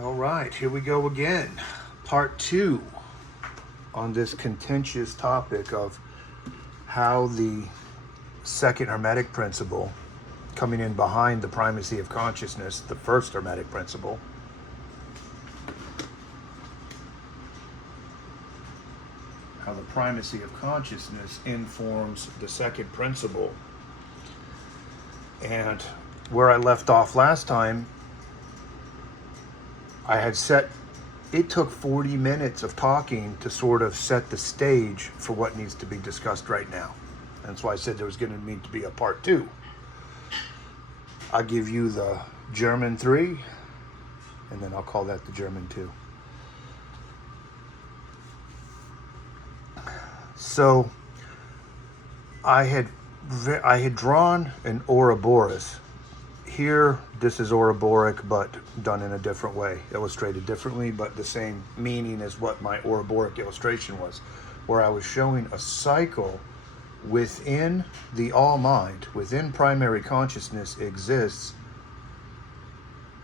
All right, here we go again. Part 2 on this contentious topic of how the second Hermetic principle, coming in behind the primacy of consciousness, the first Hermetic principle, how the primacy of consciousness informs the second principle. And where I left off last time, I had set, it took 40 minutes of talking to sort of set the stage for what needs to be discussed right now. That's why I said there was going to need to be a part 2. I'll give you the German 3, and then I'll call that the German 2. So I had drawn an Ouroboros. Here, this is Ouroboros, but done in a different way, illustrated differently, but the same meaning as what my Ouroboros illustration was, where I was showing a cycle within the all-mind, within primary consciousness exists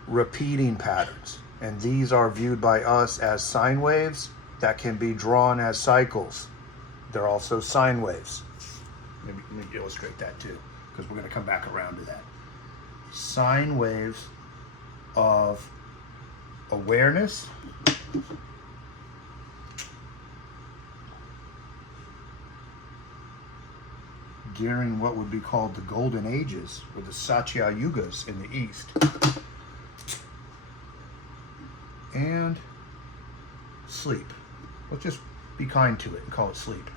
repeating patterns. And these are viewed by us as sine waves that can be drawn as cycles. They're also sine waves. Let me illustrate that too, because we're going to come back around to that. Sine waves of awareness during what would be called the Golden Ages, or the Satya Yugas in the East. And sleep. Let's just be kind to it and call it sleep,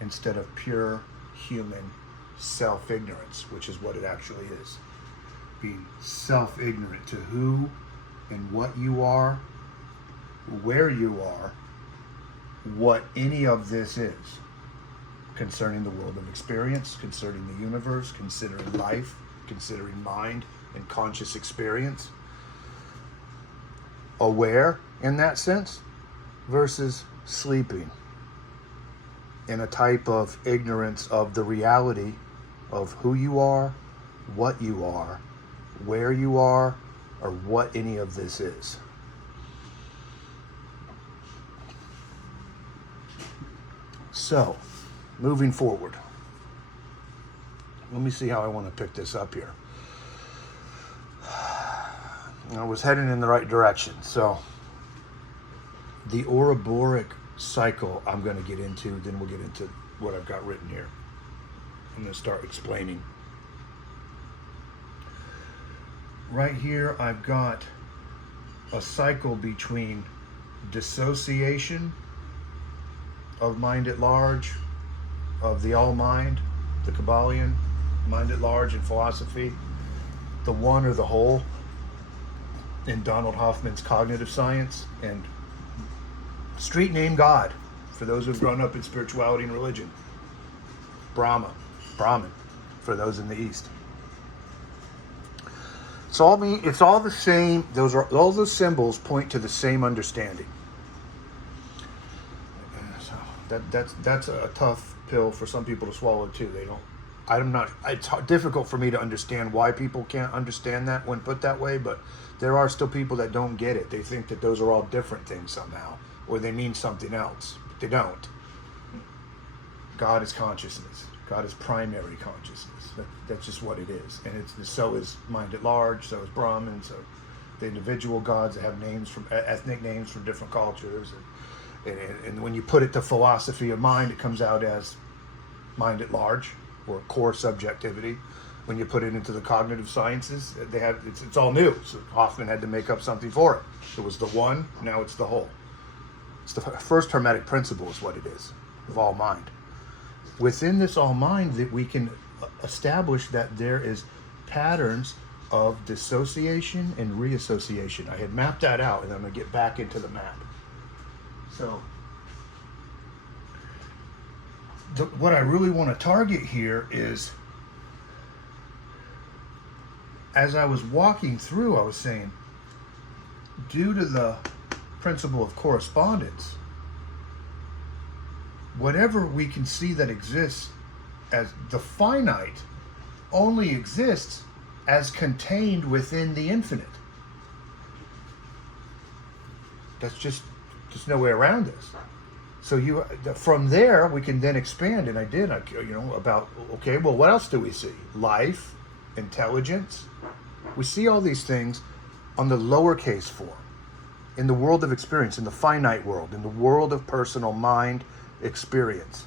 instead of pure human self-ignorance, which is what it actually is. Being self-ignorant to who and what you are, where you are, what any of this is, concerning the world of experience, concerning the universe, considering life, considering mind and conscious experience. Aware in that sense versus sleeping in a type of ignorance of the reality of who you are, what you are, where you are, or what any of this is. So, moving forward, let me see how I want to pick this up here. I was heading in the right direction. So, the Ouroboros cycle I'm going to get into, then we'll get into what I've got written here. I'm going to start explaining. Right here I've got a cycle between dissociation of mind at large, of the all-mind, the Kabbalion, mind at large in philosophy, the one or the whole in Donald Hoffman's cognitive science, and street name God, for those who've grown up in spirituality and religion. Brahman, for those in the East. It's all the same. All those symbols point to the same understanding. So that's a tough pill for some people to swallow too. It's difficult for me to understand why people can't understand that when put that way, but there are still people that don't get it. They think that those are all different things somehow, or they mean something else, but they don't. God is consciousness. God is primary consciousness. That's just what it is. And so is mind at large, so is Brahman, so the individual gods that have names from ethnic names from different cultures. And when you put it to philosophy of mind, it comes out as mind at large, or core subjectivity. When you put it into the cognitive sciences, it's all new. So Hoffman had to make up something for it. It was the one, now it's the whole. It's the first Hermetic principle is what it is, of all mind. Within this all mind, that we can establish that there is patterns of dissociation and reassociation. I had mapped that out, and I'm going to get back into the map. So, what I really want to target here is, as I was walking through, I was saying, due to the principle of correspondence, whatever we can see that exists as the finite only exists as contained within the infinite. That's just there's no way around this. So from there we can then expand, and I did. About okay, well, what else do we see? Life, intelligence. We see all these things on the lowercase form, in the world of experience, in the finite world, in the world of personal mind experience.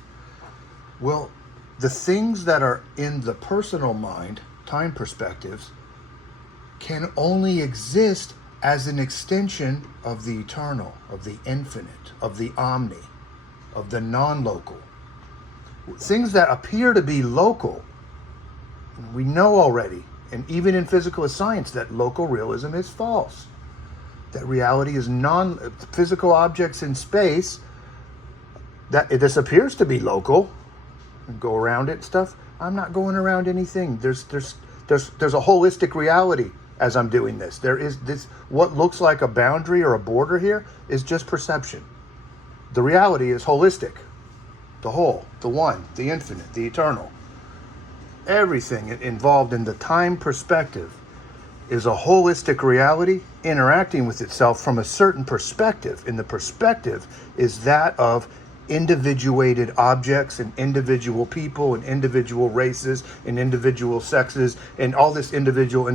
Well, the things that are in the personal mind, time perspectives, can only exist as an extension of the eternal, of the infinite, of the omni, of the non-local. Things that appear to be local, we know already, and even in physical science, that local realism is false. That reality is physical objects in space, that this appears to be local, and go around it and stuff. I'm not going around anything. There's a holistic reality as I'm doing this. There is this, what looks like a boundary or a border here is just perception. The reality is holistic. The whole, the one, the infinite, the eternal. Everything involved in the time perspective is a holistic reality interacting with itself from a certain perspective. And the perspective is that of individuated objects and individual people and individual races and individual sexes and all this individual.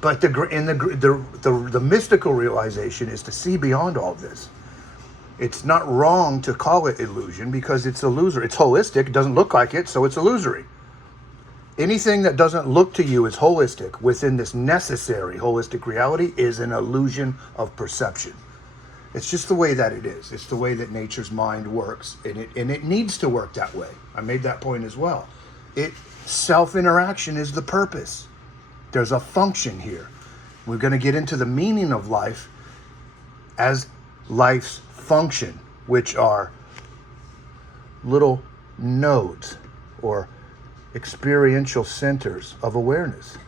But the mystical realization is to see beyond all this. It's not wrong to call it illusion because it's illusory. It's holistic. It doesn't look like it, so it's illusory. Anything that doesn't look to you as holistic within this necessary holistic reality is an illusion of perception. It's just the way that it is. It's the way that nature's mind works, and it needs to work that way. I made that point as well. Self-interaction is the purpose. There's a function here. We're going to get into the meaning of life as life's function, which are little nodes or experiential centers of awareness.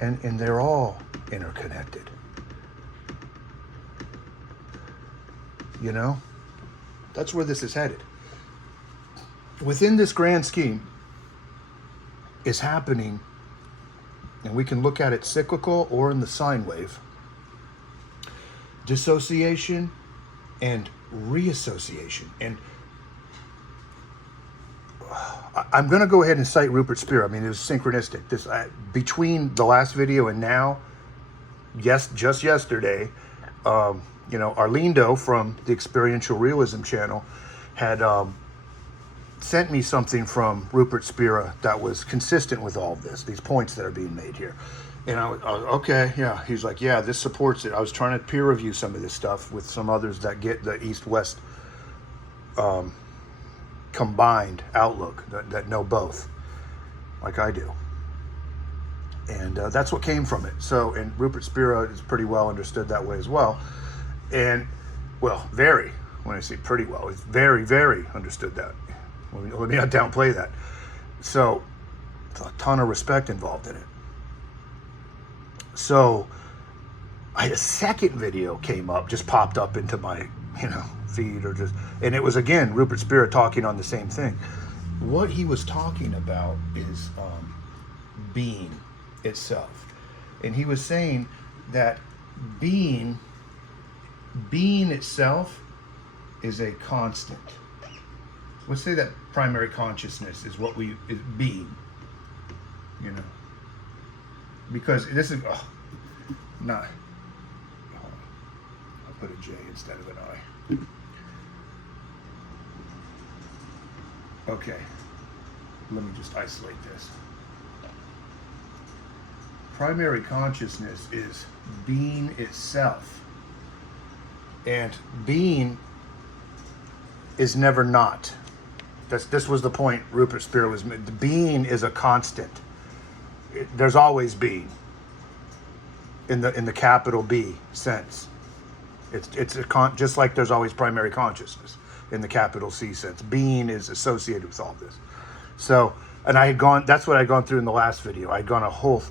And they're all interconnected. You know? That's where this is headed. Within this grand scheme is happening, and we can look at it cyclical or in the sine wave, dissociation and reassociation. And I'm going to go ahead and cite Rupert Spira. I mean, it was synchronistic. Between the last video and now, just yesterday, Arlindo from the Experiential Realism channel had sent me something from Rupert Spira that was consistent with all of this, these points that are being made here. And I was okay, yeah. He's like, yeah, this supports it. I was trying to peer review some of this stuff with some others that get the East-West combined outlook, that know both, like I do. And that's what came from it. So, and Rupert Spira is pretty well understood that way as well. And, well, very, when I say pretty well, it's very, very understood that. Let me not downplay that. So, a ton of respect involved in it. So, I had a second video came up, just popped up into my, feed and it was again, Rupert Spira talking on the same thing. What he was talking about is being itself. And he was saying that being itself is a constant. Let's say that primary consciousness is is being, because this is not. I'll put a J instead of an I. Okay, let me just isolate this. Primary consciousness is being itself. And being is never not. This was the point Rupert Spira was making. Being is a constant. There's always being. In the capital B sense. It's just like there's always primary consciousness in the capital C sense. Being is associated with all this. So, and that's what I'd gone through in the last video. I'd gone a whole,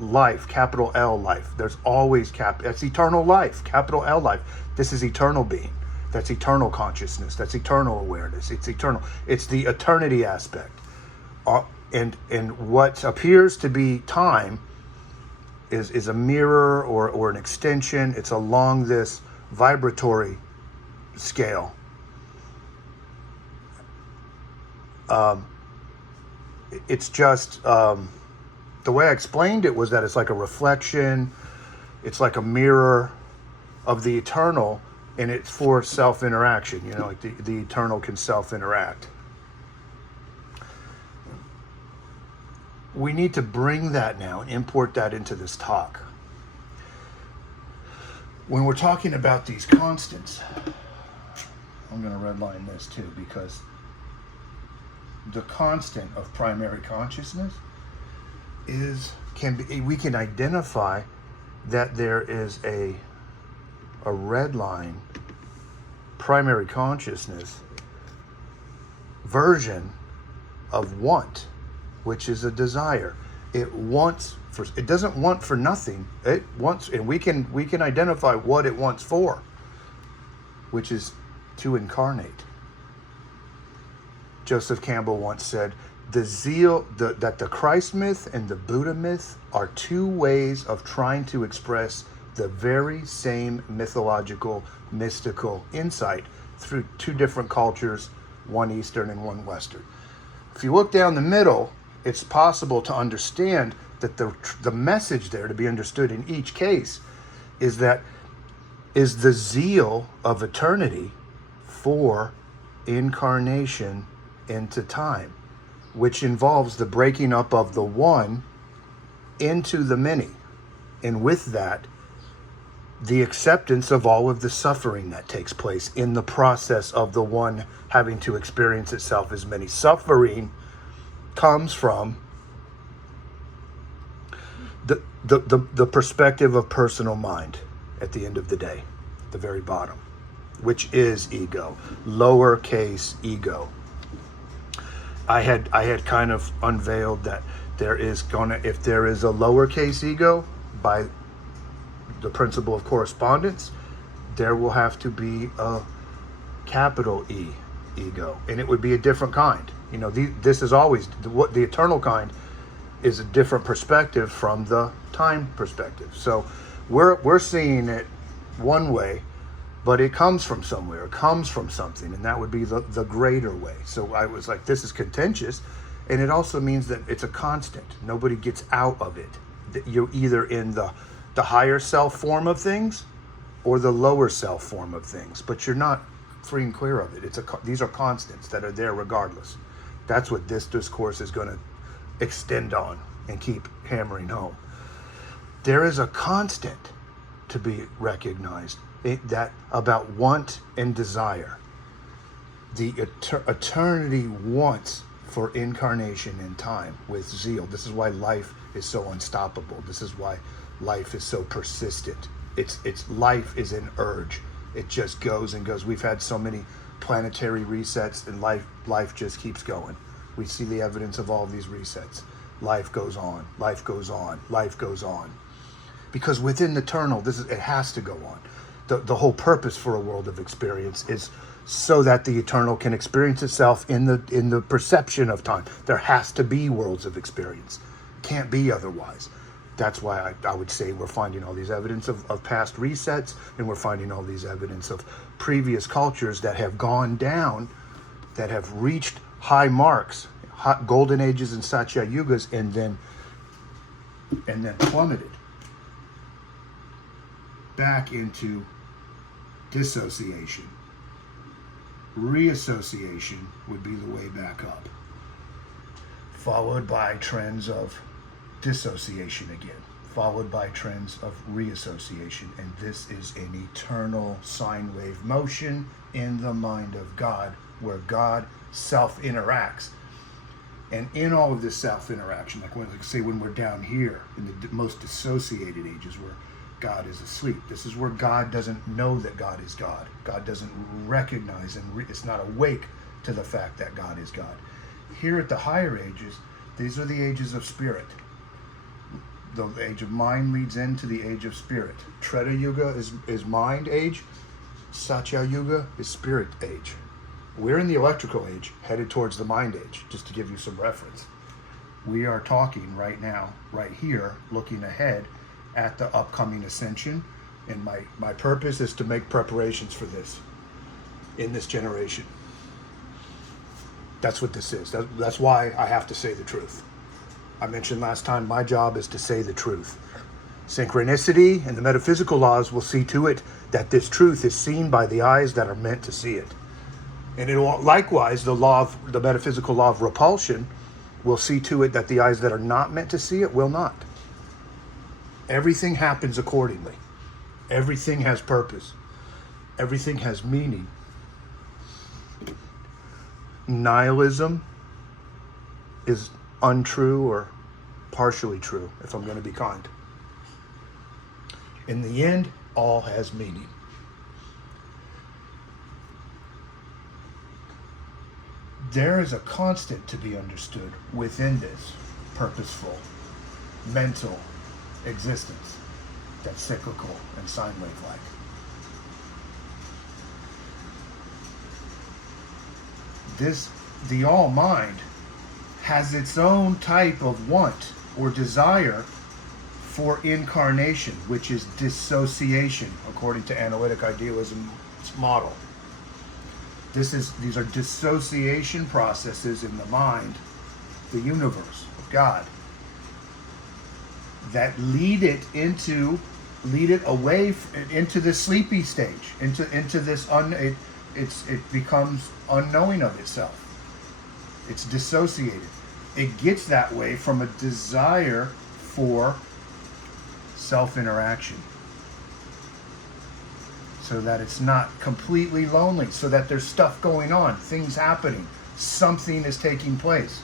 life, capital L life. There's always that's eternal life, capital L life. This is eternal being. That's eternal consciousness. That's eternal awareness. It's eternal. It's the eternity aspect. And what appears to be time is a mirror or an extension. It's along this vibratory scale. It's just the way I explained it was that it's like a reflection, it's like a mirror of the eternal, and it's for self-interaction. You know, like the eternal can self-interact. We need to bring that now and import that into this talk. When we're talking about these constants, I'm going to redline this too, because the constant of primary consciousness we can identify that there is a red line primary consciousness version of want, which is a desire. It doesn't want for nothing. It wants, and we can identify what it wants for, which is to incarnate. Joseph Campbell once said, that the Christ myth and the Buddha myth are two ways of trying to express the very same mythological, mystical insight through two different cultures, one Eastern and one Western. If you look down the middle, it's possible to understand that the message there to be understood in each case is the zeal of eternity for incarnation into time, which involves the breaking up of the one into the many. And with that, the acceptance of all of the suffering that takes place in the process of the one having to experience itself as many. Suffering comes from the perspective of personal mind at the end of the day, the very bottom, which is ego, lowercase ego. I had kind of unveiled that if there is a lowercase ego by the principle of correspondence, there will have to be a capital E ego, and it would be a different kind. You know, this is always the eternal kind is a different perspective from the time perspective. So we're seeing it one way, but it comes from somewhere. It comes from something, and that would be the greater way. So I was like, this is contentious, and it also means that it's a constant. Nobody gets out of it. You're either in the higher self form of things or the lower self form of things, but you're not free and clear of it. These are constants that are there regardless. That's what this discourse is going to extend on and keep hammering home. There is a constant to be recognized that about want and desire. The eternity wants for incarnation in time with zeal. This is why life is so unstoppable. This is why life is so persistent. It's life is an urge. It just goes and goes. We've had so many planetary resets, and life just keeps going. We see the evidence of all these resets. Life goes on, life goes on, life goes on. Because within the eternal, it has to go on. The whole purpose for a world of experience is so that the eternal can experience itself in the perception of time. There has to be worlds of experience. Can't be otherwise. That's why I would say we're finding all these evidence of past resets, and we're finding all these evidence of previous cultures that have gone down, that have reached high marks, golden ages and Satya Yugas, and then plummeted back into dissociation. Reassociation would be the way back up, followed by trends of dissociation again, followed by trends of reassociation. And this is an eternal sine wave motion in the mind of God, where God self-interacts. And in all of this self-interaction, like when we're down here in the most dissociated ages where God is asleep, this is where God doesn't know that God is God. God doesn't recognize and it's not awake to the fact that God is God. Here at the higher ages, these are the ages of spirit. The age of mind leads into the age of spirit. Treta Yuga is mind age. Satya Yuga is spirit age. We're in the electrical age, headed towards the mind age, just to give you some reference. We are talking right now, right here, looking ahead at the upcoming ascension And my purpose is to make preparations for this in this generation. That's what this is. That's why I have to say the truth. I mentioned last time, my job is to say the truth. Synchronicity and the metaphysical laws will see to it that this truth is seen by the eyes that are meant to see it. And it will, likewise, the metaphysical law of repulsion will see to it that the eyes that are not meant to see it will not. Everything happens accordingly. Everything has purpose. Everything has meaning. Nihilism is untrue or partially true, if I'm going to be kind. In the end, all has meaning. There is a constant to be understood within this purposeful, mental existence that's cyclical and sine wave-like. The all mind has its own type of want or desire for incarnation, which is dissociation, according to analytic idealism's model. These are dissociation processes in the mind, the universe, of God, that lead it away into the sleepy stage, into this it becomes unknowing of itself. It's dissociated. It gets that way from a desire for self-interaction, so that it's not completely lonely, so that there's stuff going on, things happening, something is taking place.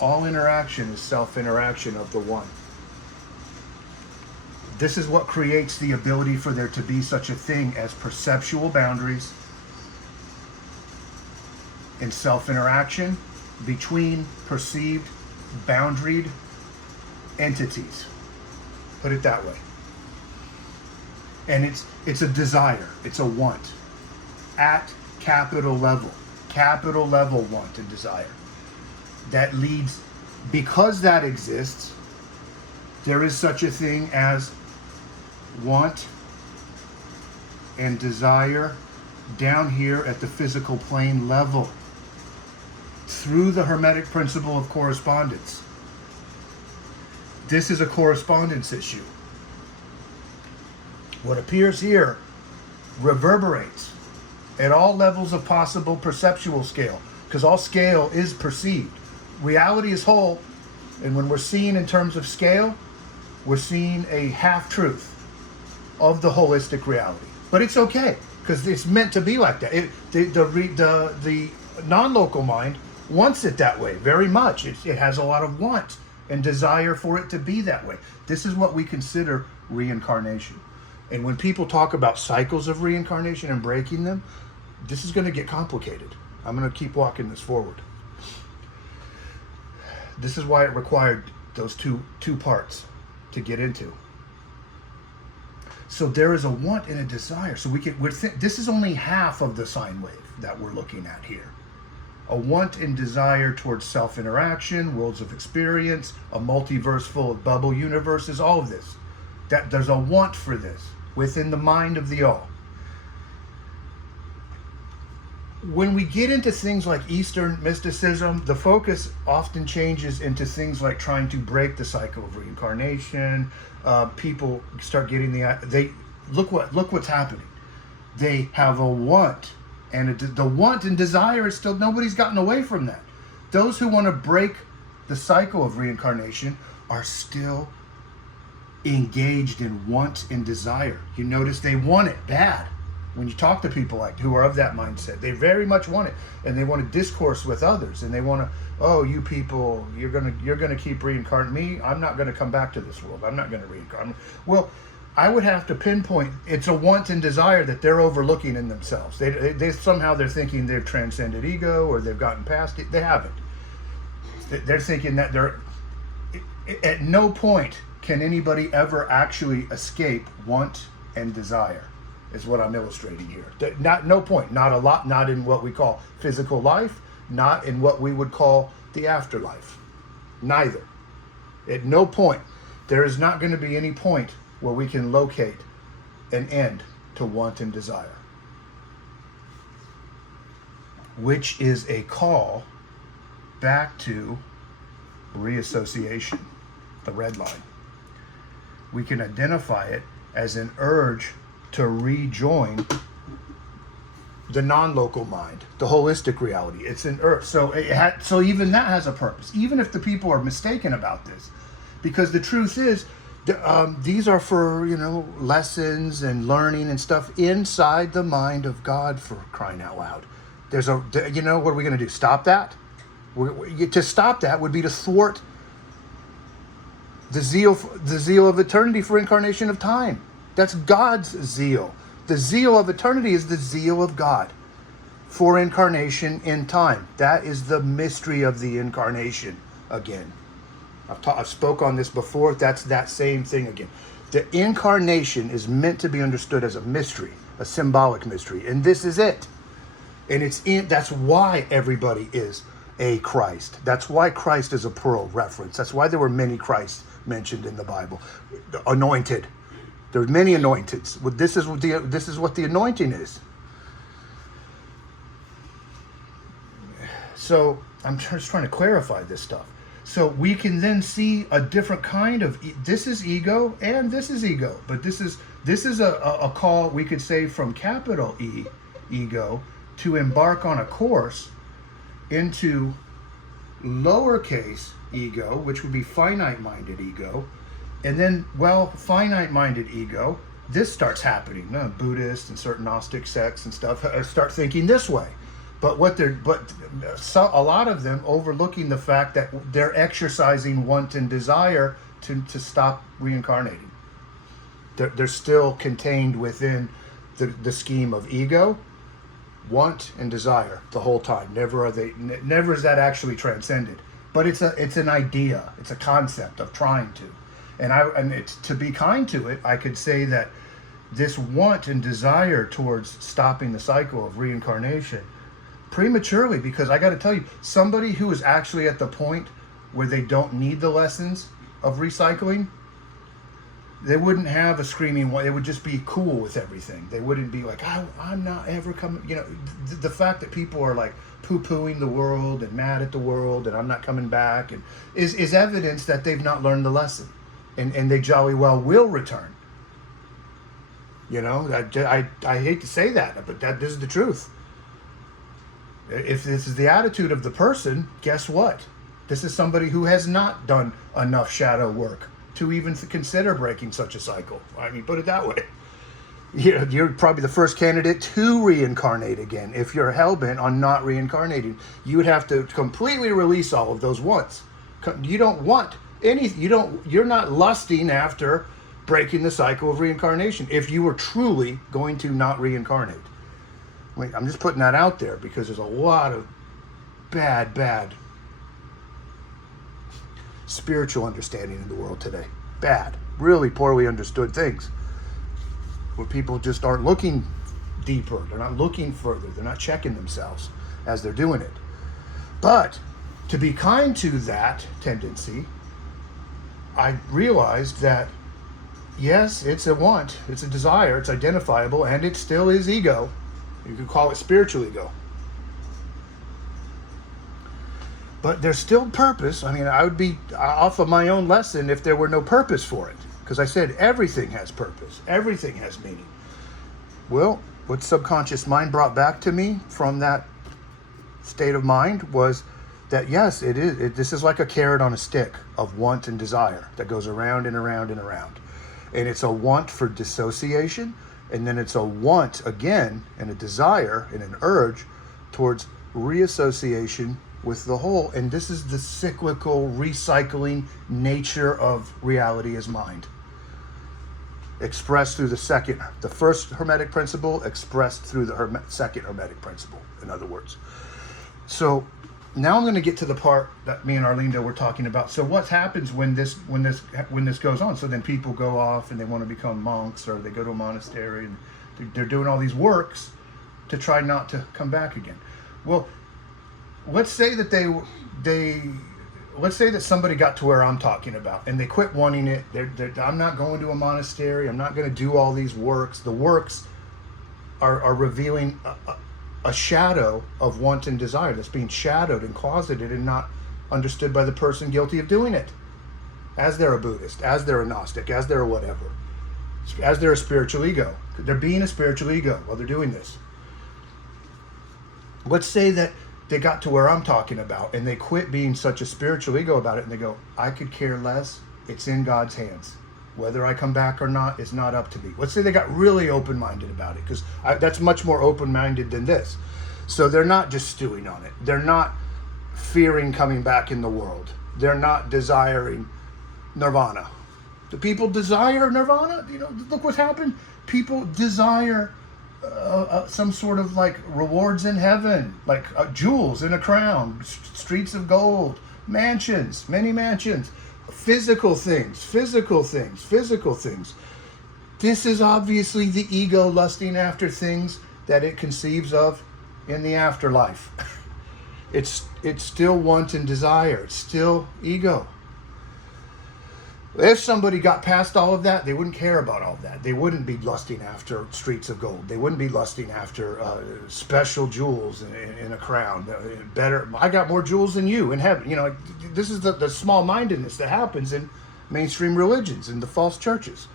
All interaction is self-interaction of the one. This is what creates the ability for there to be such a thing as perceptual boundaries in self-interaction between perceived, boundaried entities. Put it that way. And it's a desire, it's a want at capital level want and desire. That leads, because that exists, there is such a thing as want and desire down here at the physical plane level through the Hermetic Principle of Correspondence. This is a correspondence issue. What appears here reverberates at all levels of possible perceptual scale, because all scale is perceived. Reality is whole, and when we're seeing in terms of scale, we're seeing a half-truth of the holistic reality. But it's okay, because it's meant to be like that. The non-local mind wants it that way very much. It has a lot of want and desire for it to be that way. This is what we consider reincarnation. And when people talk about cycles of reincarnation and breaking them, this is going to get complicated. I'm going to keep walking this forward. This is why it required those two parts to get into. So there is a want and a desire. So this is only half of the sine wave that we're looking at here. A want and desire towards self-interaction, worlds of experience, a multiverse full of bubble universes, all of this. That there's a want for this within the mind of the all. When we get into things like Eastern mysticism, the focus often changes into things like trying to break the cycle of reincarnation. People start getting look what's happening. They have a want, and the want and desire is still, nobody's gotten away from that. Those who want to break the cycle of reincarnation are still engaged in want and desire. You notice they want it bad. When you talk to people who are of that mindset, they very much want it, and they want to discourse with others, and they want to, oh, you people, you're gonna keep reincarnating me. I'm not gonna come back to this world. I'm not gonna reincarnate. Well, I would have to pinpoint it's a want and desire that they're overlooking in themselves. They somehow they're thinking they've transcended ego or they've gotten past it. They haven't. They're thinking that at no point can anybody ever actually escape want and desire. Is what I'm illustrating here. No point, not a lot, not in what we call physical life, not in what we would call the afterlife. Neither. At no point There is not going to be any point where we can locate an end to want and desire, which is a call back to reassociation, the red line. We can identify it as an urge to rejoin the non-local mind, the holistic reality. It's an urge. So so even that has a purpose, even if the people are mistaken about this, because the truth is, these are for, lessons and learning and stuff inside the mind of God, for crying out loud. What are we going to do? Stop that? To stop that would be to thwart the zeal of eternity for incarnation of time. That's God's zeal. The zeal of eternity is the zeal of God for incarnation in time. That is the mystery of the incarnation again. I've spoke on this before. That's that same thing again. The incarnation is meant to be understood as a mystery, a symbolic mystery, and this is it. And that's why everybody is a Christ. That's why Christ is a plural reference. That's why there were many Christs mentioned in the Bible. Anointed. There's many anointeds. This is what the anointing is. So I'm just trying to clarify this stuff. So we can then see a different kind of, this is ego and this is ego. But this is a call, we could say, from capital E, ego, to embark on a course into lowercase ego, which would be finite-minded ego. And then, finite-minded ego, this starts happening. Buddhists and certain Gnostic sects and stuff start thinking this way. But a lot of them overlooking the fact that they're exercising want and desire to stop reincarnating. They're still contained within the scheme of ego, want, and desire the whole time. Never is that actually transcended. But it's an idea. It's a concept of trying to. And it's, to be kind to it, I could say that this want and desire towards stopping the cycle of reincarnation prematurely, because I got to tell you, somebody who is actually at the point where they don't need the lessons of recycling, they wouldn't have a screaming one. They would just be cool with everything. They wouldn't be like, I'm not ever coming. The fact that people are like poo-pooing the world and mad at the world and I'm not coming back and is evidence that they've not learned the lesson, and they jolly well will return. I hate to say that, but this is the truth. If this is the attitude of the person, guess what? This is somebody who has not done enough shadow work to even consider breaking such a cycle. I mean, put it that way. You're probably the first candidate to reincarnate again. If you're hell-bent on not reincarnating, you would have to completely release all of those wants. You don't want any. You're not lusting after breaking the cycle of reincarnation if you were truly going to not reincarnate. I'm just putting that out there because there's a lot of bad spiritual understanding in the world today. Bad, really poorly understood things, where people just aren't looking deeper. They're not looking further. They're not checking themselves as they're doing it. But to be kind to that tendency, I realized that, yes, it's a want, it's a desire, it's identifiable, and it still is ego. You could call it spiritual ego. But there's still purpose. I mean, I would be off of my own lesson if there were no purpose for it. Because I said everything has purpose. Everything has meaning. Well, what subconscious mind brought back to me from that state of mind was that, yes, it is. This is like a carrot on a stick of want and desire that goes around and around and around. And it's a want for dissociation. And then it's a want again and a desire and an urge towards reassociation with the whole. And this is the cyclical recycling nature of reality as mind, expressed through the first Hermetic Principle, expressed through the second Hermetic Principle, in other words. So now I'm going to get to the part that me and Arlinda were talking about. So what happens when this goes on? So then people go off and they want to become monks, or they go to a monastery and they're doing all these works to try not to come back again. Well, let's say that they let's say that somebody got to where I'm talking about and they quit wanting it. I'm not going to a monastery. I'm not going to do all these works. The works are revealing a shadow of want and desire that's being shadowed and closeted and not understood by the person guilty of doing it. As they're a Buddhist, as they're a Gnostic, as they're a whatever, as they're a spiritual ego. They're being a spiritual ego while they're doing this. Let's say that they got to where I'm talking about and they quit being such a spiritual ego about it and they go, I could care less. It's in God's hands. Whether I come back or not is not up to me. Let's say they got really open-minded about it, because that's much more open-minded than this. So they're not just stewing on it. They're not fearing coming back in the world. They're not desiring nirvana. Do people desire nirvana? Look what's happened. People desire some sort of like rewards in heaven, like jewels in a crown, streets of gold, mansions, many mansions, physical things. This is obviously the ego lusting after things that it conceives of in the afterlife. It's still want and desire. It's still ego. If somebody got past all of that, they wouldn't care about all of that. They wouldn't be lusting after streets of gold. They wouldn't be lusting after special jewels in a crown. Better, I got more jewels than you in heaven. This is the small-mindedness that happens in mainstream religions and the false churches.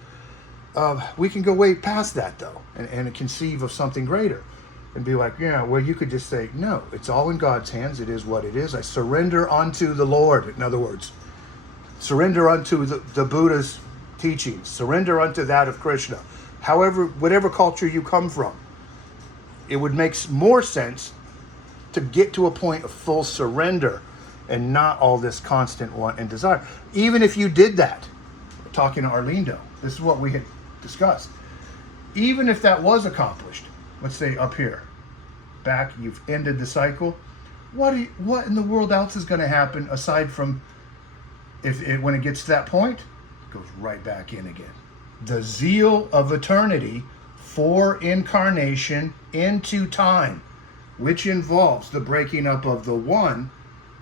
We can go way past that, though, and conceive of something greater. And be like, yeah, well, you could just say, no, it's all in God's hands. It is what it is. I surrender unto the Lord, in other words. Surrender unto the Buddha's teachings. Surrender unto that of Krishna. However, whatever culture you come from, it would make more sense to get to a point of full surrender and not all this constant want and desire. Even if you did that, talking to Arlindo, this is what we had discussed. Even if that was accomplished, let's say up here, back, you've ended the cycle, what in the world else is going to happen aside from when it gets to that point, it goes right back in again. The zeal of eternity for incarnation into time, which involves the breaking up of the one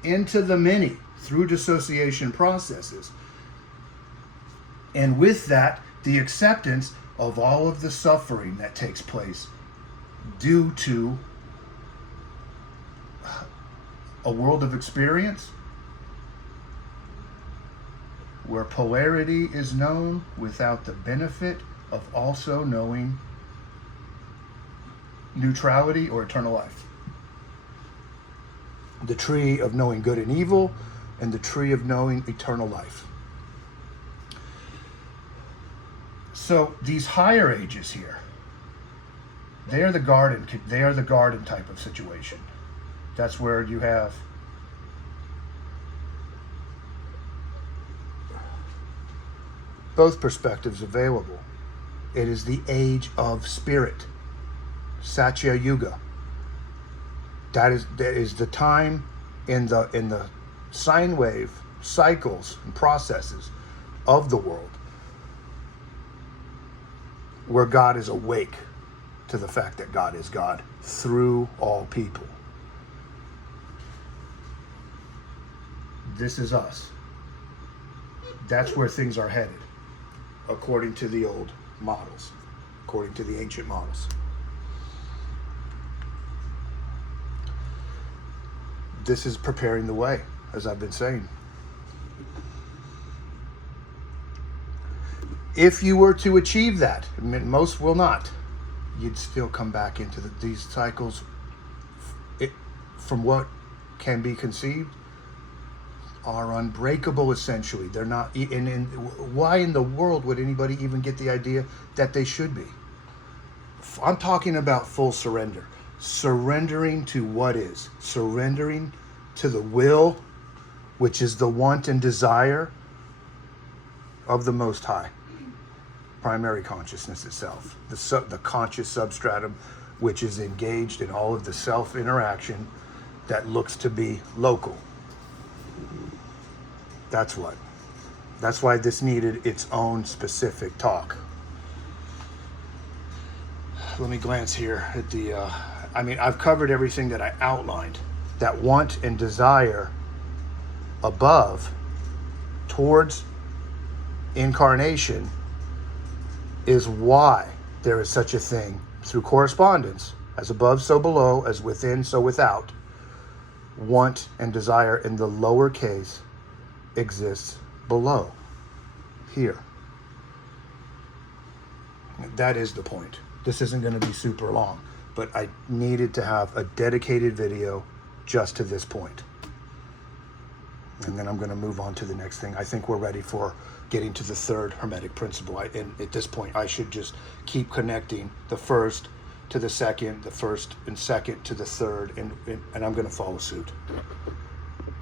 into the many through dissociation processes. And with that, the acceptance of all of the suffering that takes place due to a world of experience where polarity is known without the benefit of also knowing neutrality or eternal life. The tree of knowing good and evil, and the tree of knowing eternal life. So these higher ages here, they are the garden type of situation. That's where you have both perspectives available. It is the age of spirit, Satya Yuga. That is the time in the sine wave cycles and processes of the world where God is awake to the fact that God is God through all people. This is us. That's where things are headed, according to the old models, according to the ancient models. This is preparing the way, as I've been saying. If you were to achieve that, I mean, most will not, you'd still come back into these cycles. From what can be conceived, are unbreakable, essentially. They're not, and why in the world would anybody even get the idea that they should be? I'm talking about full surrender. Surrendering to what is. Surrendering to the will, which is the want and desire of the Most High. Primary consciousness itself. The conscious substratum, which is engaged in all of the self-interaction that looks to be local. That's why this needed its own specific talk. Let me glance here at the, I've covered everything that I outlined. That want and desire above towards incarnation is why there is such a thing through correspondence, as above so below, as within so without. Want and desire in the lower case exists below here. That is the point. This isn't going to be super long, but I needed to have a dedicated video just to this point. And then I'm going to move on to the next thing. I think we're ready for getting to the third Hermetic principle. And at this point, I should just keep connecting the first to the second, the first and second to the third, and I'm going to follow suit.